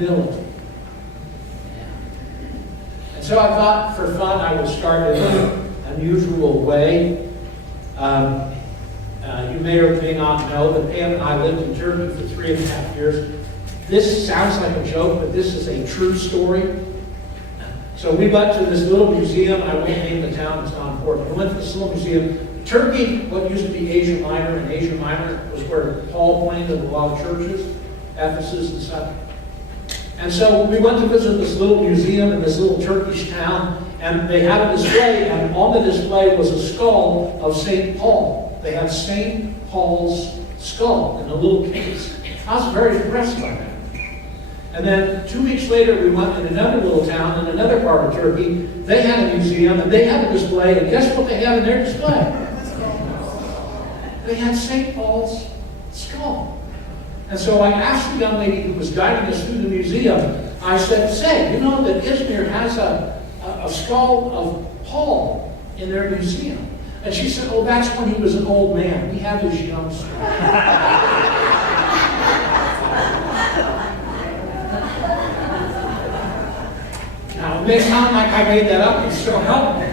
humility. And so I thought for fun I would start in an unusual way. You may or may not know that Pam and I lived in Turkey for 3.5 years. This sounds like a joke, but this is a true story. So we went to this little museum. I won't name the town, it's not important. We went to this little museum. Turkey, what used to be Asia Minor, and Asia Minor was where Paul planted a lot of churches, Ephesus and stuff. And so we went to visit this little museum in this little Turkish town, and they had a display, and on the display was a skull of St. Paul. They had St. Paul's skull in a little case. I was very impressed by that. And then 2 weeks later, we went in another little town in another part of Turkey. They had a museum, and they had a display, and guess what they had in their display? They had St. Paul's skull. And so I asked the young lady who was guiding us through the museum, I said, say, you know that Izmir has a skull of Paul in their museum? And she said, oh, that's when he was an old man. We have his young skull. Now, it may sound like I made that up, and so help me.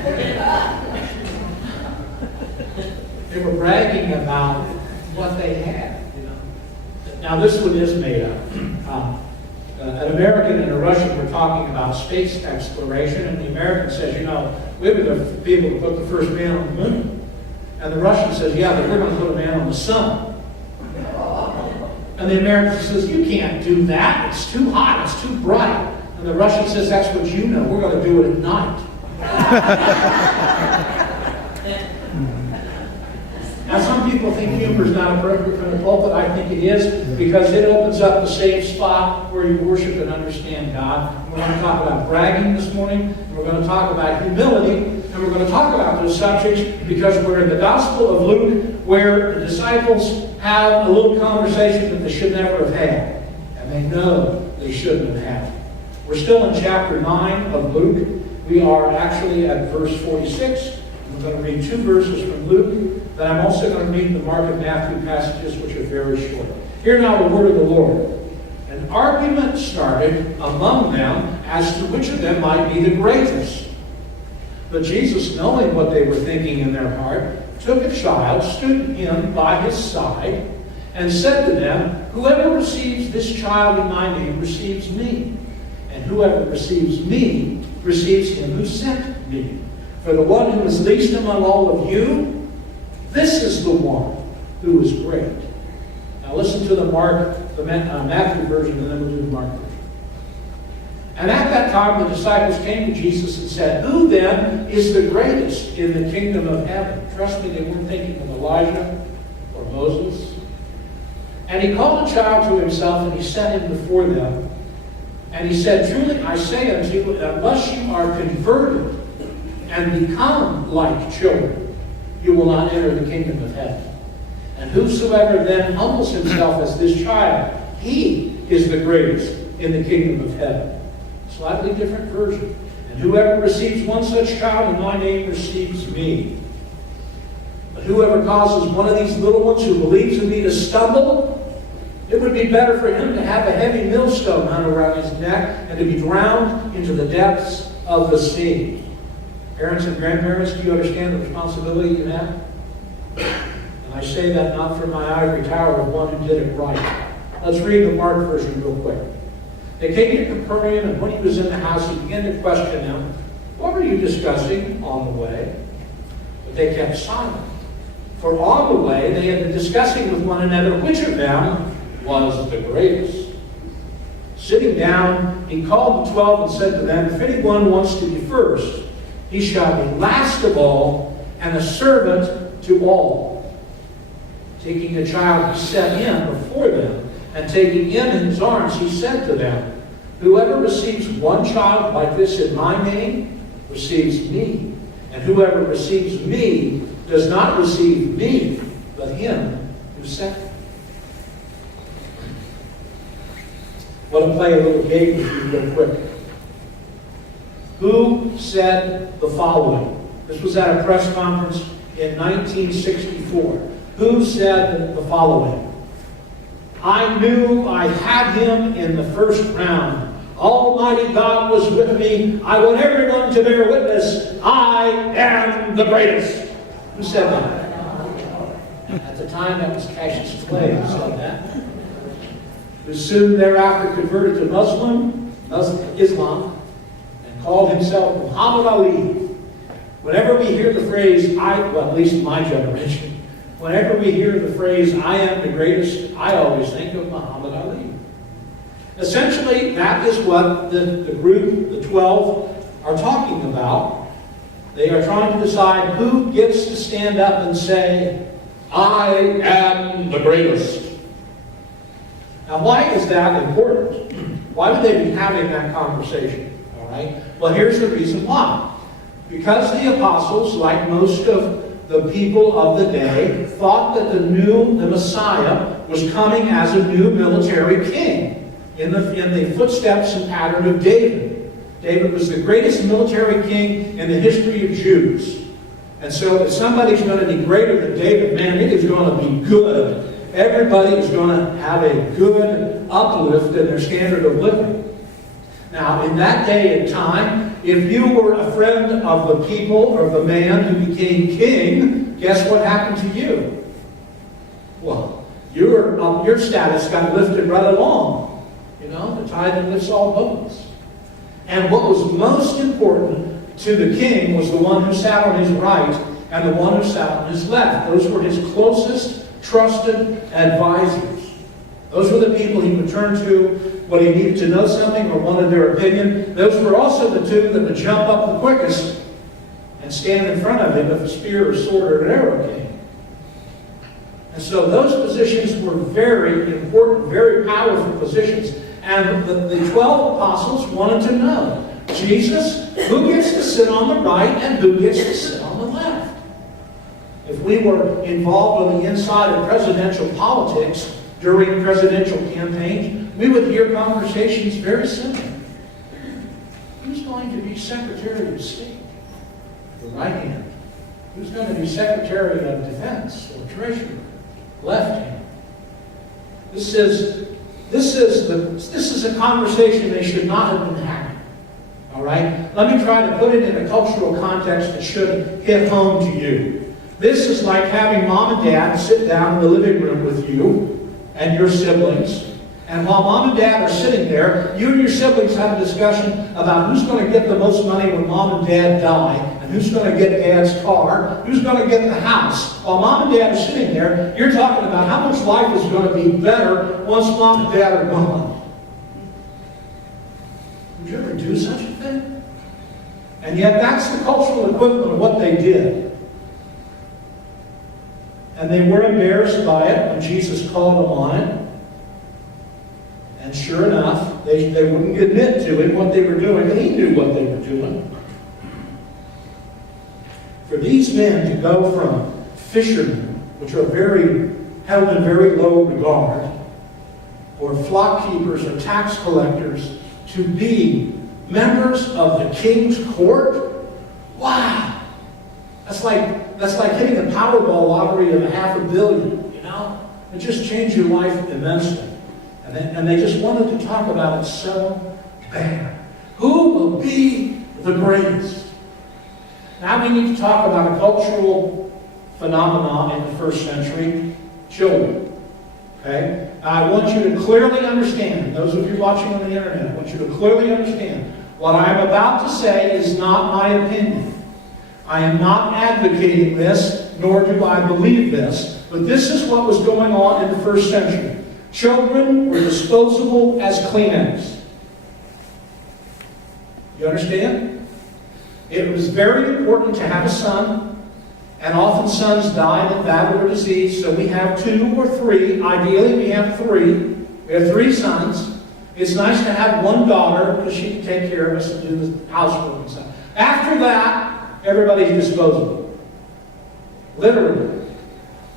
They were bragging about what they had. Now, this one is made up. An American and a Russian were talking about space exploration, and the American says, you know, we were the people who put the first man on the moon. And the Russian says, yeah, but we're going to put a man on the sun. And the American says, you can't do that. It's too hot. It's too bright. And the Russian says, that's what you know. We're going to do it at night. Now, some people think humor is not appropriate from the pulpit. I think it is, because it opens up the safe spot where you worship and understand God. And we're going to talk about bragging this morning, and we're going to talk about humility, and we're going to talk about those subjects because we're in the Gospel of Luke, where the disciples have a little conversation that they should never have had, and they know they shouldn't have had. We're still in chapter 9 of Luke. We are actually at verse 46. I'm going to read 2 verses from Luke. Then I'm also going to read the Mark and Matthew passages, which are very short. Hear now the word of the Lord. An argument started among them as to which of them might be the greatest. But Jesus, knowing what they were thinking in their heart, took a child, stood him by his side, and said to them, whoever receives this child in my name receives me. And whoever receives me receives him who sent me. For the one who is least among all of you, this is the one who is great. Now listen to the Matthew version, and then we'll do the Mark version. And at that time the disciples came to Jesus and said, who then is the greatest in the kingdom of heaven? Trust me, they weren't thinking of Elijah or Moses. And he called a child to himself, and he set him before them. And he said, truly I say unto you, unless you are converted and become like children, you will not enter the kingdom of heaven. And whosoever then humbles himself as this child, he is the greatest in the kingdom of heaven. Slightly different version. And whoever receives one such child in my name receives me. But whoever causes one of these little ones who believes in me to stumble, it would be better for him to have a heavy millstone hung around his neck and to be drowned into the depths of the sea. Parents and grandparents, do you understand the responsibility you have? And I say that not from my ivory tower of one who did it right. Let's read the Mark version real quick. They came to Capernaum, and when he was in the house, he began to question them, what were you discussing on the way? But they kept silent. For on the way, they had been discussing with one another which of them was the greatest. Sitting down, he called the 12 and said to them, if anyone wants to be first, he shall be last of all and a servant to all. Taking the child, he set him before them, and taking him in his arms, he said to them, whoever receives one child like this in my name receives me. And whoever receives me does not receive me, but him who sent me. I want to play a little game with you real quick. Who said the following? This was at a press conference in 1964. Who said the following? I knew I had him in the first round. Almighty God was with me. I want everyone to bear witness. I am the greatest. Who said that? At the time, that was Cassius Clay who said that. Who soon thereafter converted to Islam, and called himself Muhammad Ali. Whenever we hear the phrase, well, at least my generation, whenever we hear the phrase, I am the greatest, I always think of Muhammad Ali. Essentially, that is what the group, the 12, are talking about. They are trying to decide who gets to stand up and say, I am the greatest. Now, why is that important? Why would they be having that conversation? All right. Well, here's the reason why. Because the apostles, like most of the people of the day, thought that the Messiah was coming as a new military king in the footsteps and pattern of David. David was the greatest military king in the history of Jews. And so if somebody's going to be greater than David, man, it is going to be good. Everybody is going to have a good uplift in their standard of living. Now, in that day and time, if you were a friend of the people or the man who became king, guess what happened to you? Well, your status got lifted right along. You know, the tide that lifts all boats. And what was most important to the king was the one who sat on his right and the one who sat on his left. Those were his closest, trusted advisors. Those were the people he would turn to when he needed to know something or wanted their opinion. Those were also the two that would jump up the quickest and stand in front of him if a spear or sword or an arrow came. And so those positions were very important, very powerful positions. And the 12 apostles wanted to know, Jesus, who gets to sit on the right and who gets to sit on the left? If we were involved on the inside of presidential politics during presidential campaigns, we would hear conversations very simple. Who's going to be Secretary of State? The right hand. Who's going to be Secretary of Defense or Treasurer? Left hand. This is a conversation they should not have been having. All right? Let me try to put it in a cultural context that should hit home to you. This is like having mom and dad sit down in the living room with you and your siblings. And while mom and dad are sitting there, you and your siblings have a discussion about who's going to get the most money when mom and dad die, and who's going to get dad's car, who's going to get the house. While mom and dad are sitting there, you're talking about how much life is going to be better once mom and dad are gone. Would you ever do such a thing? And yet that's the cultural equivalent of what they did. And they were embarrassed by it when Jesus called them on it. And sure enough, they wouldn't admit to him what they were doing, and he knew what they were doing. For these men to go from fishermen, which are held in very low regard, or flock keepers or tax collectors, to be members of the king's court, wow! That's like hitting a Powerball lottery of $500 million, you know? It just changed your life immensely. And they just wanted to talk about it so bad. Who will be the greatest? Now we need to talk about a cultural phenomenon in the first century, children. Okay? Now I want you to clearly understand, those of you watching on the internet, I want you to clearly understand, what I am about to say is not my opinion. I am not advocating this, nor do I believe this, but this is what was going on in the first century. Children were disposable as Kleenex. You understand? It was very important to have a son, and often sons died in battle or disease, so we have 2 or 3. Ideally, we have 3. We have 3 sons. It's nice to have 1 daughter, because she can take care of us and do the housework and stuff. After that, everybody's disposable. Literally.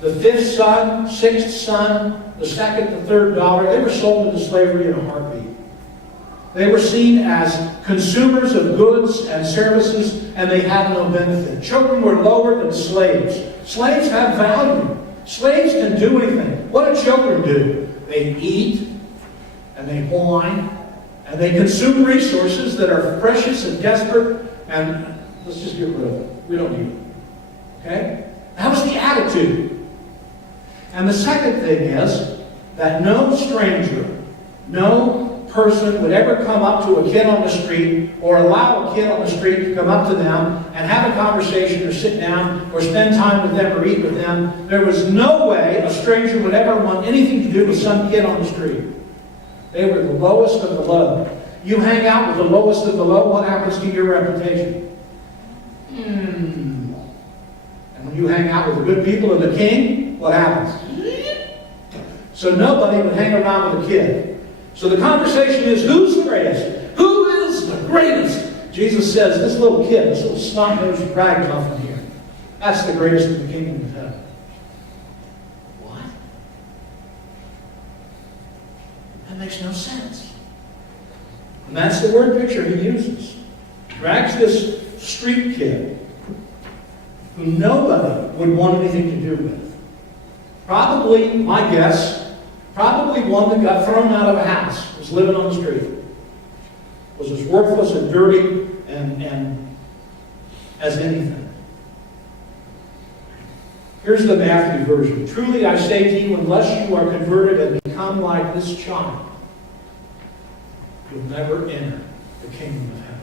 The 5th son, 6th son, the 2nd, the 3rd daughter, they were sold into slavery in a heartbeat. They were seen as consumers of goods and services, and they had no benefit. Children were lower than slaves. Slaves have value. Slaves can do anything. What do children do? They eat, and they whine, and they consume resources that are precious and desperate, and let's just get rid of it. We don't need it. Okay? That was the attitude. And the second thing is that no stranger, no person would ever come up to a kid on the street or allow a kid on the street to come up to them and have a conversation or sit down or spend time with them or eat with them. There was no way a stranger would ever want anything to do with some kid on the street. They were the lowest of the low. You hang out with the lowest of the low, what happens to your reputation? And when you hang out with the good people and the king, what happens? So nobody would hang around with a kid. So the conversation is, who's the greatest? Who is the greatest? Jesus says, this little kid, this little snot-nosed ragamuffin here, that's the greatest in the kingdom of heaven. What? That makes no sense. And that's the word picture he uses. Drags this street kid who nobody would want anything to do with. Probably, my guess, probably one that got thrown out of a house, was living on the street, was as worthless and dirty and as anything. Here's the Matthew version. Truly I say to you, unless you are converted and become like this child, you'll never enter the kingdom of heaven.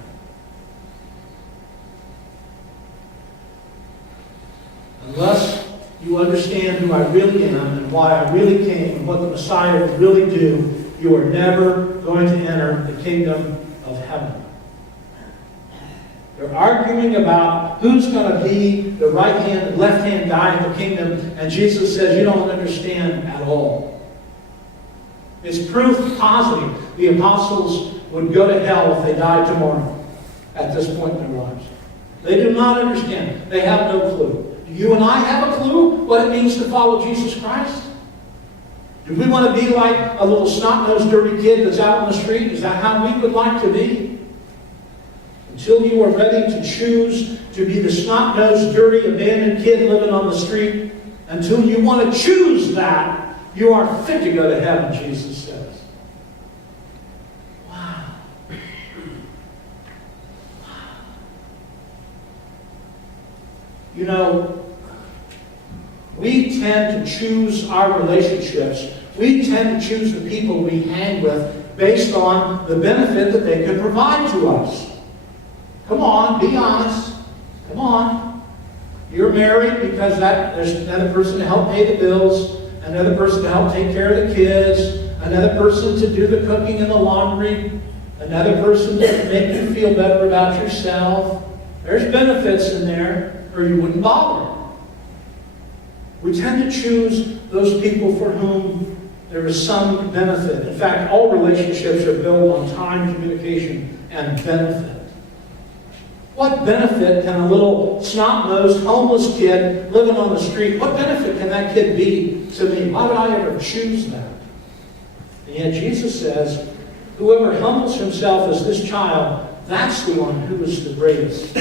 Unless you understand who I really am and why I really came and what the Messiah would really do, you are never going to enter the kingdom of heaven. They're arguing about who's going to be the right-hand and left-hand guy in the kingdom, and Jesus says, you don't understand at all. It's proof positive the apostles would go to hell if they died tomorrow at this point in their lives. They do not understand. They have no clue. Do you and I have a clue what it means to follow Jesus Christ? Do we want to be like a little snot-nosed, dirty kid that's out on the street? Is that how we would like to be? Until you are ready to choose to be the snot-nosed, dirty, abandoned kid living on the street, until you want to choose that, you are fit to go to heaven, Jesus says. Wow. You know, we tend to choose our relationships. We tend to choose the people we hang with based on the benefit that they can provide to us. Come on, be honest. Come on. You're married because there's another person to help pay the bills, another person to help take care of the kids, another person to do the cooking and the laundry, another person to make you feel better about yourself. There's benefits in there, or you wouldn't bother. We tend to choose those people for whom there is some benefit. In fact, all relationships are built on time, communication, and benefit. What benefit can a little snot-nosed, homeless kid living on the street, what benefit can that kid be to me? Why would I ever choose that? And yet Jesus says, whoever humbles himself as this child, that's the one who is the greatest.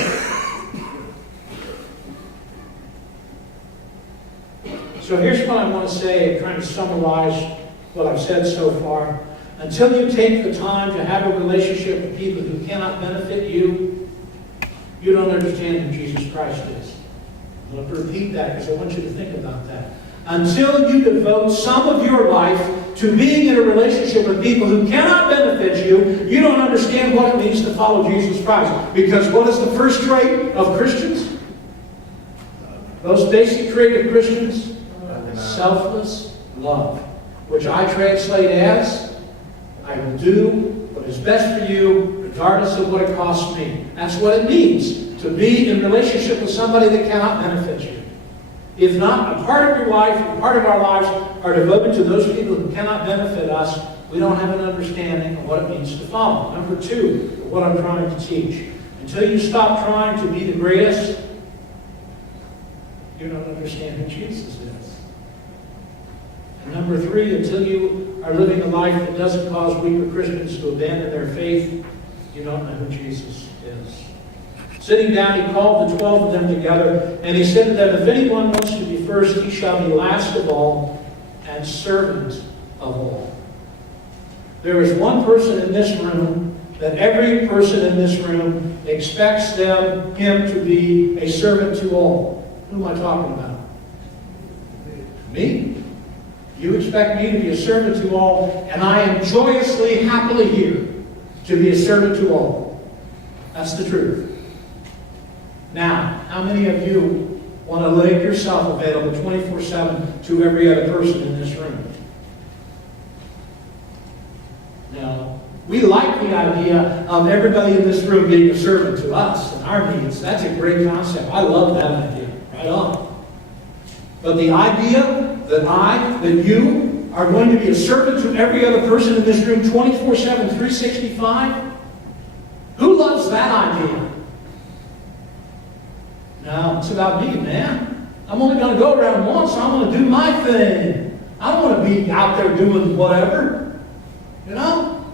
So here's what I want to say, trying to summarize what I've said so far. Until you take the time to have a relationship with people who cannot benefit you, you don't understand who Jesus Christ is. I'm going to repeat that because I want you to think about that. Until you devote some of your life to being in a relationship with people who cannot benefit you, you don't understand what it means to follow Jesus Christ. Because what is the first trait of Christians? Those basic trait of Christians? Selfless love. Which I translate as, I will do what is best for you, regardless of what it costs me. That's what it means to be in relationship with somebody that cannot benefit you. If not, a part of your life, a part of our lives are devoted to those people who cannot benefit us, we don't have an understanding of what it means to follow. Number two, what I'm trying to teach. Until you stop trying to be the greatest, you don't understand who Jesus is. And number three, until you are living a life that doesn't cause weaker Christians to abandon their faith, you don't know who Jesus is. Sitting down, he called the 12 of them together, and he said to them, if anyone wants to be first, he shall be last of all and servant of of all. There is one person in this room that every person in this room expects him to be a servant to all. Who am I talking about? Me? You expect me to be a servant to all, and I am joyously, happily here to be a servant to all. That's the truth. Now, how many of you want to make yourself available 24/7 to every other person in this room? Now, we like the idea of everybody in this room being a servant to us and our needs. That's a great concept. I love that idea. Right on. But the idea that you are going to be a servant to every other person in this room 24/7, 365, who loves that idea? No, it's about me, man. I'm only going to go around once. I'm going to do my thing. I don't want to be out there doing whatever. You know?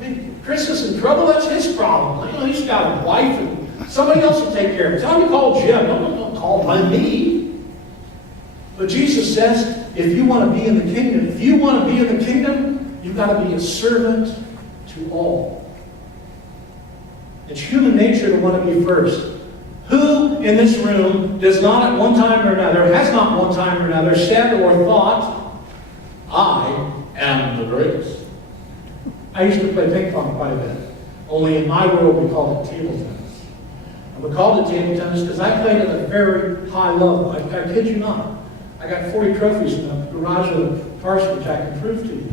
I mean, Chris is in trouble. That's his problem. You know, he's got a wife and somebody else will take care of it. Tell him to call Jim. Don't call me. But Jesus says, if you want to be in the kingdom, you've got to be a servant to all. It's human nature to want to be first. Who in this room does not at one time or another, has not one time or another, said or thought, I am the greatest? I used to play ping pong quite a bit. Only in my world we called it table tennis. And we called it table tennis because I played at a very high level. I kid you not. I got 40 trophies in the garage of the Parsonage I can prove to you.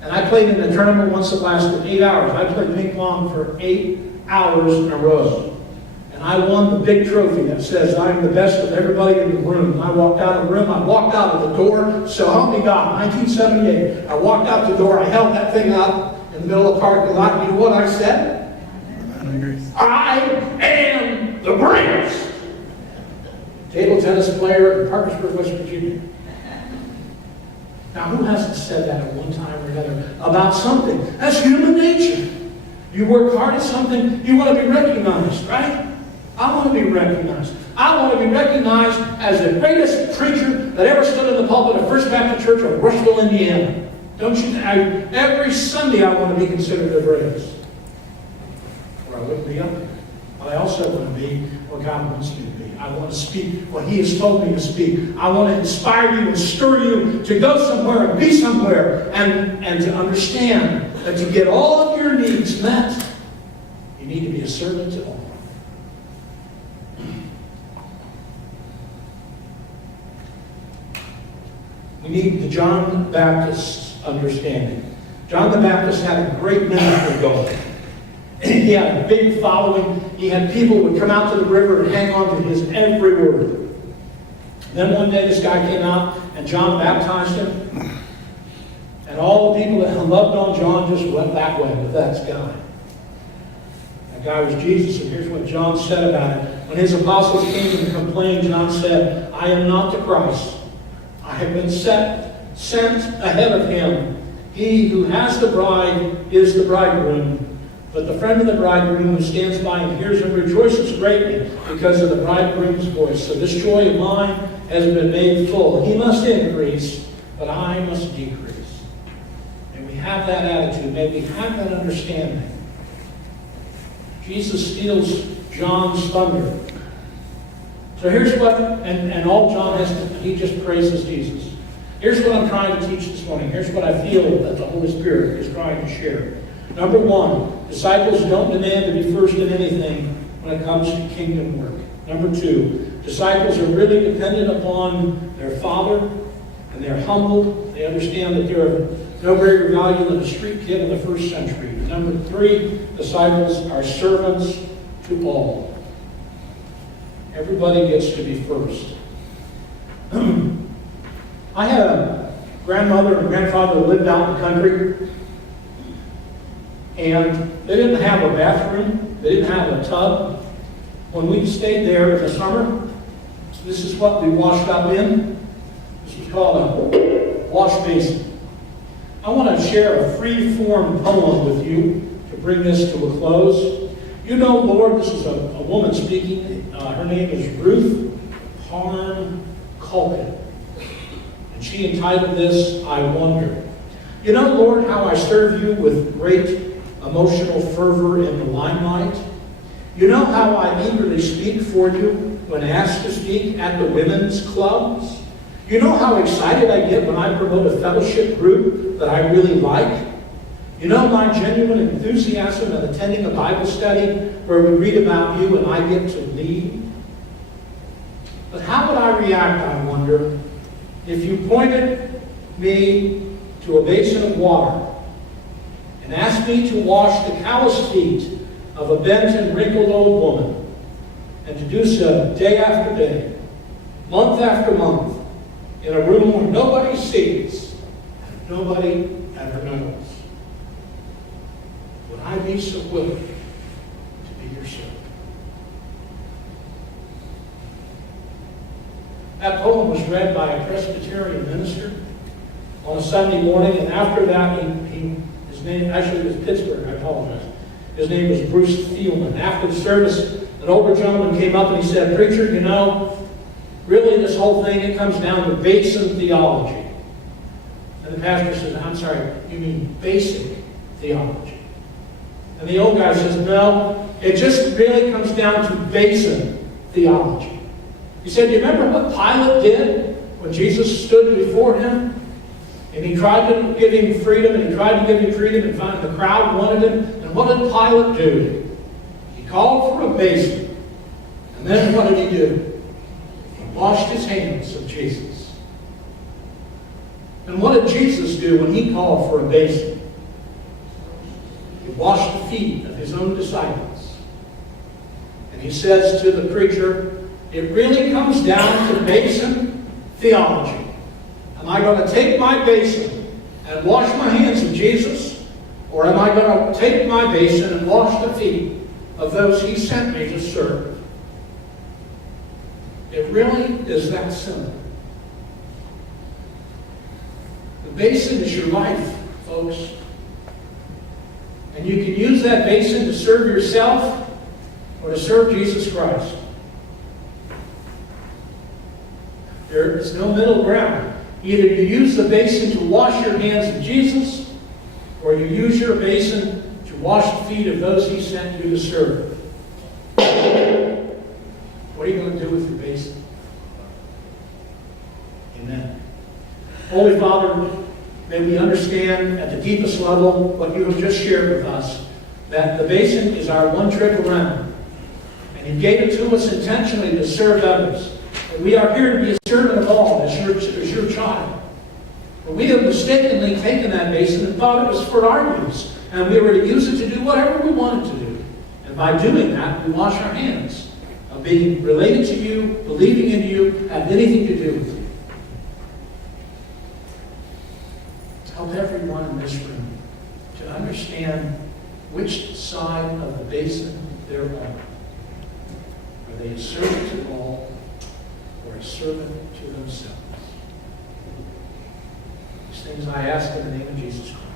And I played in a tournament once that lasted 8 hours. I played ping pong for 8 hours in a row. And I won the big trophy that says I'm the best of everybody in the room. And I walked out of the room. I walked out of the door. So help me God, 1978. I walked out the door. I held that thing up in the middle of the parking lot. You know what I said? I am the bravest table tennis player in Parkersburg, West Virginia. Now, who hasn't said that at one time or another about something? That's human nature. You work hard at something, you want to be recognized, right? I want to be recognized. I want to be recognized as the greatest preacher that ever stood in the pulpit of First Baptist Church of Rushville, Indiana. Don't you? Every Sunday I want to be considered the greatest. Or I wouldn't be up there. But I also want to be what God wants me to be. I want to speak what He has told me to speak. I want to inspire you and stir you to go somewhere and be somewhere and to understand that to get all of your needs met, you need to be a servant to all. We need the John the Baptist's understanding. John the Baptist had a great ministry going. He had a big following. He had people who would come out to the river and hang on to his every word. Then one day this guy came out and John baptized him. And all the people that loved on John just went that way with that guy. That guy was Jesus, and here's what John said about it. When his apostles came and complained, John said, I am not the Christ. I have been sent ahead of him. He who has the bride is the bridegroom. But the friend of the bridegroom who stands by and hears him rejoices greatly because of the bridegroom's voice. So this joy of mine has been made full. He must increase, but I must decrease. May we have that attitude. May we have that understanding. Jesus steals John's thunder. So here's what, and all John has to, he just praises Jesus. Here's what I'm trying to teach this morning. Here's what I feel that the Holy Spirit is trying to share. Number one, disciples don't demand to be first in anything when it comes to kingdom work. Number two, disciples are really dependent upon their Father, and they're humble. They understand that they're of no greater value than a street kid in the first century. Number three, disciples are servants to all. Everybody gets to be first. I had a grandmother and grandfather who lived out in the country, and they didn't have a bathroom. They didn't have a tub. When we stayed there in the summer, this is what we washed up in. This was called a wash basin. I want to share a free-form poem with you to bring this to a close. You know, Lord, this is a woman speaking. Her name is Ruth Harn Culkin. And And she entitled this, I Wonder. You know, Lord, how I serve you with great emotional fervor in the limelight. You know how I eagerly speak for you when asked to speak at the women's clubs. You know how excited I get when I promote a fellowship group that I really like. You know my genuine enthusiasm in attending a Bible study where we read about you and I get to lead. But how would I react, I wonder, if you pointed me to a basin of water and asked me to wash the calloused feet of a bent and wrinkled old woman, and to do so day after day, month after month, in a room where nobody sees and nobody ever knows? Would I be so willing to be your servant? That poem was read by a Presbyterian minister on a Sunday morning, and after that, his name actually was Pittsburgh, I apologize. His name was Bruce Thielman. After the service, an older gentleman came up and he said, "Preacher, you know, really this whole thing, it comes down to basin theology." And the pastor says, "I'm sorry, you mean basic theology?" And the old guy says, "No, it just really comes down to basin theology." He said, "You remember what Pilate did when Jesus stood before him? And he tried to give him freedom, and finally the crowd wanted him. And what did Pilate do? He called for a basin. And then what did he do? He washed his hands of Jesus. And what did Jesus do when he called for a basin? He washed the feet of his own disciples. And he says to the preacher, it really comes down to basin theology. Am I going to take my basin and wash my hands of Jesus? Or am I going to take my basin and wash the feet of those he sent me to serve? It really is that simple. The basin is your life, folks. And you can use that basin to serve yourself or to serve Jesus Christ. There is no middle ground. Either you use the basin to wash your hands of Jesus, or you use your basin to wash the feet of those he sent you to serve. What are you going to do with your basin? Amen. Holy Father, may we understand at the deepest level what you have just shared with us, that the basin is our one trip around. And you gave it to us intentionally to serve others. And we are here to be a servant of all as your child. But we have mistakenly taken that basin and thought it was for our use. And we were to use it to do whatever we wanted to do. And by doing that, we wash our hands of being related to you, believing in you, have anything to do with you. Help everyone in this room to understand which side of the basin they're on. Are they a servant to all, or a servant to themselves? These things I ask in the name of Jesus Christ.